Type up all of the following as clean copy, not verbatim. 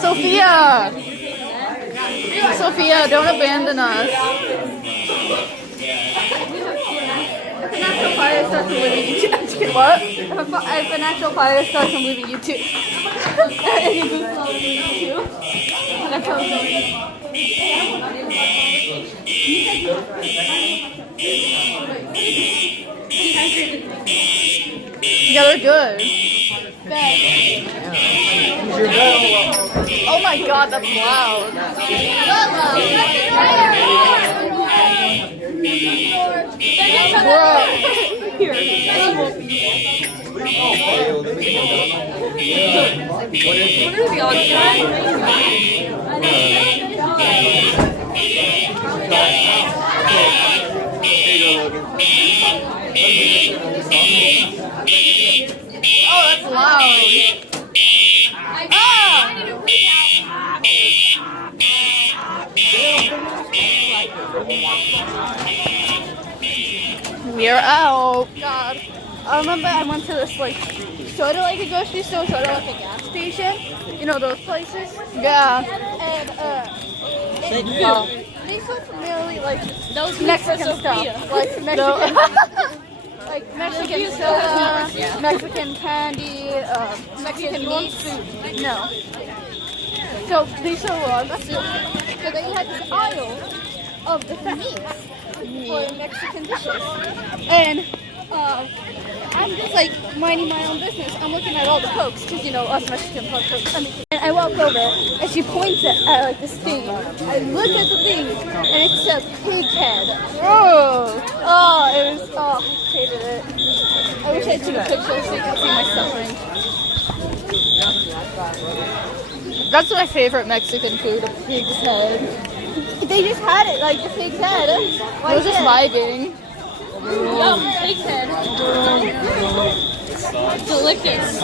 Sophia! Sophia, don't abandon us. If a natural fire starts, I'm leaving YouTube. What? If a natural fire starts, I'm leaving YouTube. And you do follow me too. That's how it's going. Yeah, they're good. Oh my god, that's loud. Oh, that's loud. We're out. God. I remember I went to this like sort of like a grocery store, sort of like a gas station. You know those places? Yeah. And they sold primarily like Those Mexican stuff, like Mexican, like Mexican soda, Mexican candy, Mexican meats. No. So they sold so they had this aisle of different meats for Mexican dishes, and I'm just like minding my own business. I'm looking at all the Cokes, because you know us Mexicans love Cokes. And I walk over, and she points at like this thing. I look at the thing, and it's a pig head. Oh. It was, I hated it. I wish I took a picture so you could see my suffering. That's my favorite Mexican food, a pig's head. They just had it, like the pig's head. I was just vibing. Yum, pig's head. Delicious.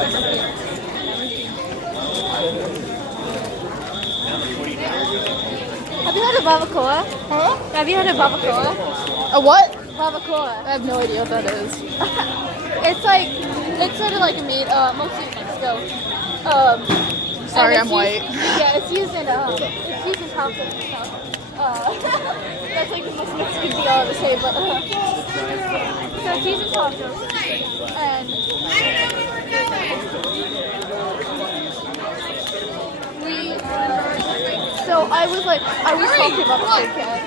Have you had a barbacoa? Huh? Have you had a barbacoa? A what? Barbacoa. I have no idea what that is. It's sort of like a meat, mostly in Mexico. Sorry, and I'm it's white. Yeah, it's used in tacos and stuff. That's like the most Mexican thing I'll ever say, but so it's used in tacos, and so I was talking about the pig head,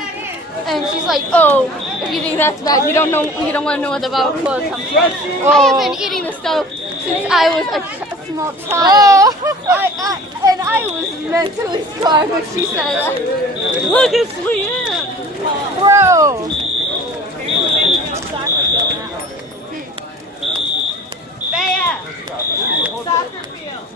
and she's like, "Oh, if you think that's bad, you don't want to know what the barbacoa comes from." I have been eating this stuff since I was a small child. And I was mentally scarred when she said that. Look, it's Leanne. Bro. Soccer field.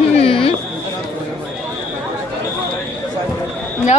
Hmm. No.